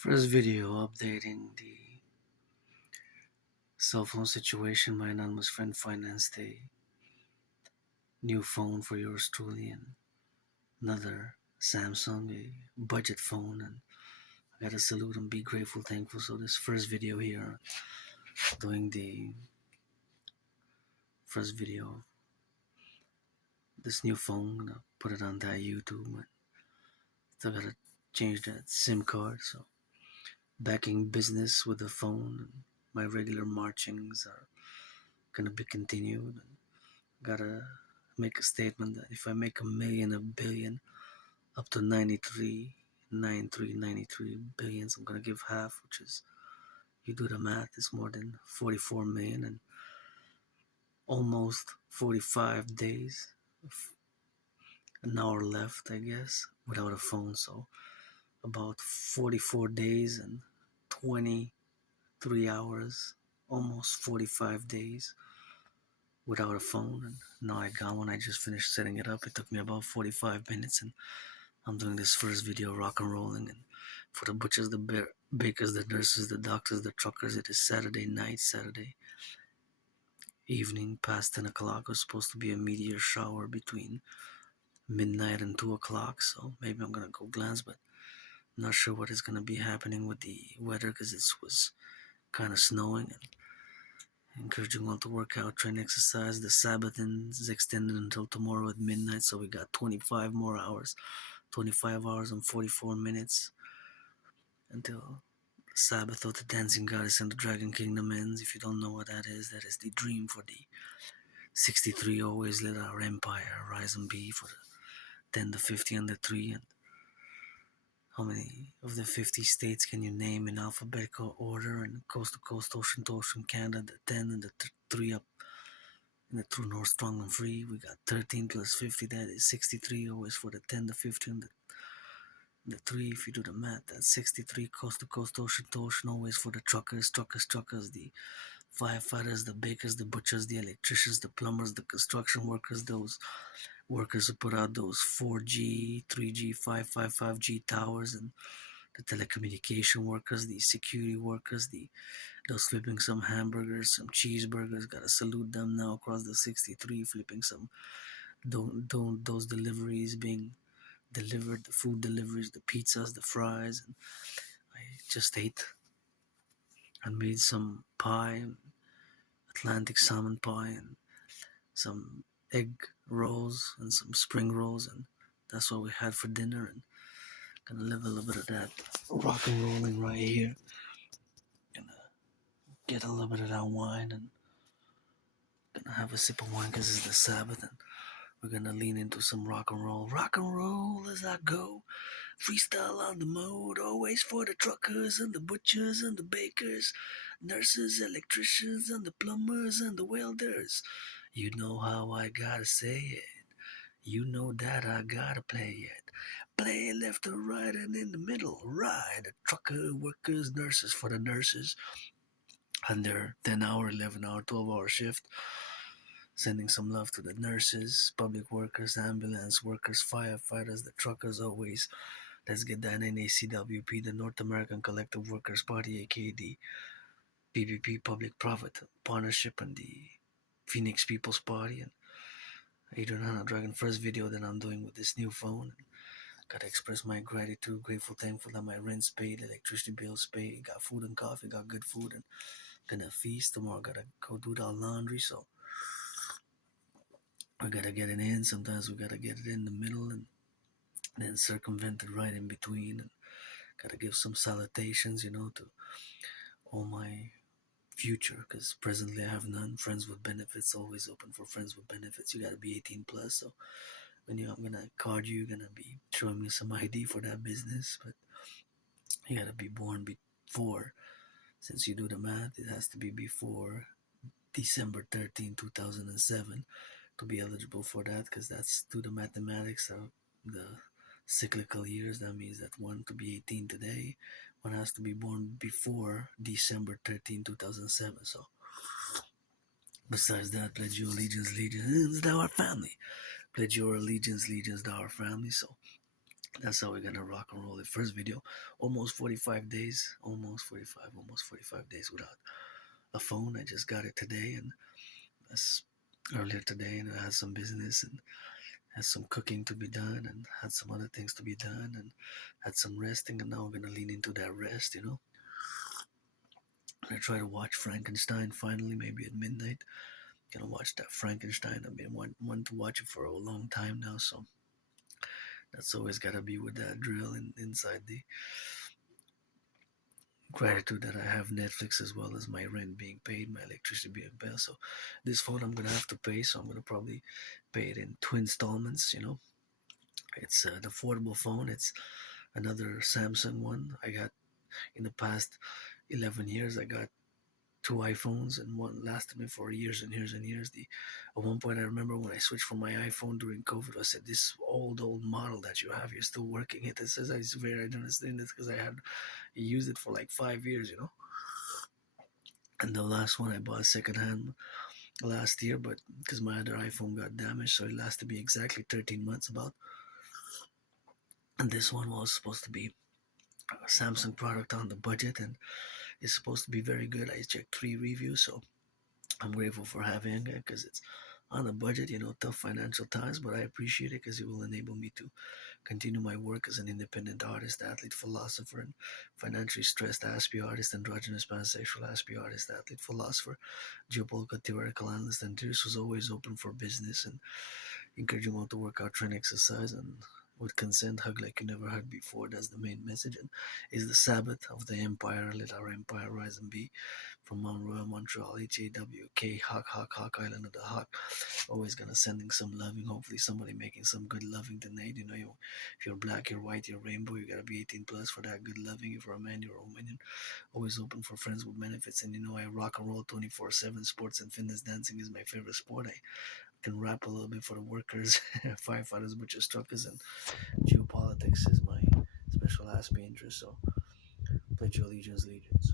First video updating the cell phone situation. My anonymous friend financed a new phone for yours truly and another Samsung, a budget phone, and I gotta salute and be grateful, thankful. So this first video here, doing the first video of this new phone, gonna put it on that YouTube, but still gotta change that SIM card. So back in business with the phone. My regular marchings are gonna be continued. Gotta make a statement that if I make a million, a billion, up to 93 billions, I'm gonna give half, which is, you do the math, it's more than 44 million and almost 45 days, an hour left, I guess, without a phone. So about 44 days and 23 hours, almost 45 days without a phone. And now I got one. I just finished setting it up. It took me about 45 minutes, and I'm doing this first video rock and rolling. And for the butchers, the bakers, the nurses, the doctors, the truckers, it is Saturday night, Saturday evening, past 10 o'clock. It was supposed to be a meteor shower between midnight and 2 o'clock. So maybe I'm going to go glance, but I'm not sure what is going to be happening with the weather because it was kind of snowing. And encouraging all to work out, train, exercise. The Sabbath is extended until tomorrow at midnight, so we got 25 more hours, 25 hours and 44 minutes until the Sabbath of the Dancing Goddess and the Dragon Kingdom ends. If you don't know what that is the dream for the 63 always let our empire rise and be, for the 10, the 50, and the 3. And how many of the 50 states can you name in alphabetical order? And coast to coast, ocean to ocean, Canada, the 10 and the 3 up in the true north, strong and free. We got 13 plus 50, that is 63, always for the 10, the 50, and the 3. If you do the math, that's 63, coast to coast, ocean to ocean, always for the truckers, the firefighters, the bakers, the butchers, the electricians, the plumbers, the construction workers, those workers who put out those 4G, 3G, 555G towers, and the telecommunication workers, the security workers, those flipping some hamburgers, some cheeseburgers. Gotta salute them now across the 63, flipping some don't those deliveries being delivered, the food deliveries, the pizzas, the fries. And I just ate and made some pie, Atlantic salmon pie, and some egg rolls and some spring rolls, and that's what we had for dinner. And gonna live a little bit of that rock and rolling right here. Gonna get a little bit of that wine and gonna have a sip of wine because it's the Sabbath, and we're gonna lean into some rock and roll as I go. Freestyle on the mode, always for the truckers and the butchers and the bakers, nurses, electricians, and the plumbers and the welders. You know how I gotta say it. You know that I gotta play it. Play left or right and in the middle, right. The trucker, workers, nurses for the nurses on their 10-hour, 11-hour, 12-hour shift. Sending some love to the nurses, public workers, ambulance workers, firefighters, the truckers always. Let's get that NACWP, the North American Collective Workers Party, aka the PPP, Public Profit Partnership, and the Phoenix People's Party. And Adrian Hannah Dragon first video that I'm doing with this new phone. Gotta express my gratitude, grateful, thankful that my rent's paid, electricity bills paid, got food and coffee, got good food, and gonna feast tomorrow. Gotta go do that laundry, so we gotta get it in. Sometimes we gotta get it in the middle and then circumvent it right in between. And gotta give some salutations, to all my future, because presently I have none. Friends with benefits, always open for friends with benefits. You gotta be 18 plus, so when I'm gonna card you, you're gonna be showing me some ID for that business, but you gotta be born before, since you do the math, it has to be before December 13, 2007 to be eligible for that, because that's to the mathematics of the cyclical years. That means that one to be 18 today, one has to be born before December 13, 2007. So besides that, pledge your allegiance to our family. Pledge your allegiance to our family. So That's how we're gonna rock and roll. The first video, almost 45 days, almost 45 days without a phone. I just got it today, and that's earlier today, and I had some business and had some cooking to be done, and had some other things to be done, and had some resting, and now I'm gonna lean into that rest. I'm gonna try to watch Frankenstein finally, maybe at midnight. Gonna watch that Frankenstein. I've been wanting to watch it for a long time now, so that's always gotta be with that drill inside the gratitude that I have Netflix as well as my rent being paid, my electricity being paid. So this phone I'm gonna have to pay, so I'm gonna probably pay it in two installments. It's an affordable phone. It's another Samsung one. I got in the past 11 years. I got two iPhones, and one lasted me for years and years and years. At one point, I remember when I switched from my iPhone during COVID, I said, "This old model that you have, you're still working it." It says, "I swear I don't understand this because I had used it for like 5 years." And the last one I bought secondhand last year, but because my other iPhone got damaged, so it lasted me exactly 13 months about. And this one was supposed to be a Samsung product on the budget, and it's supposed to be very good. I checked 3 reviews, so I'm grateful for having it because it's on a budget, tough financial times, but I appreciate it because it will enable me to continue my work as an independent artist, athlete, philosopher, and financially stressed Aspie artist, androgynous pansexual Aspie artist, athlete, philosopher, geopolitical theoretical analyst, and this was always open for business and encourage you all to work out, train, exercise, and with consent, hug like you never hugged before. That's the main message, and is the Sabbath of the Empire. Let our empire rise and be. From Mount Royal, Montreal, HAWK, Hawk, Island of the Hawk. Always gonna sending some loving. Hopefully, somebody making some good loving tonight. If you're black, you're white, you're rainbow. You gotta be 18 plus for that good loving. If you're a man, you're a woman. Always open for friends with benefits. And I rock and roll 24/7. Sports and fitness, dancing is my favorite sport. I can rap a little bit for the workers, firefighters, butchers, truckers, and geopolitics is my special aspect interest. So, pledge your allegiance, legions.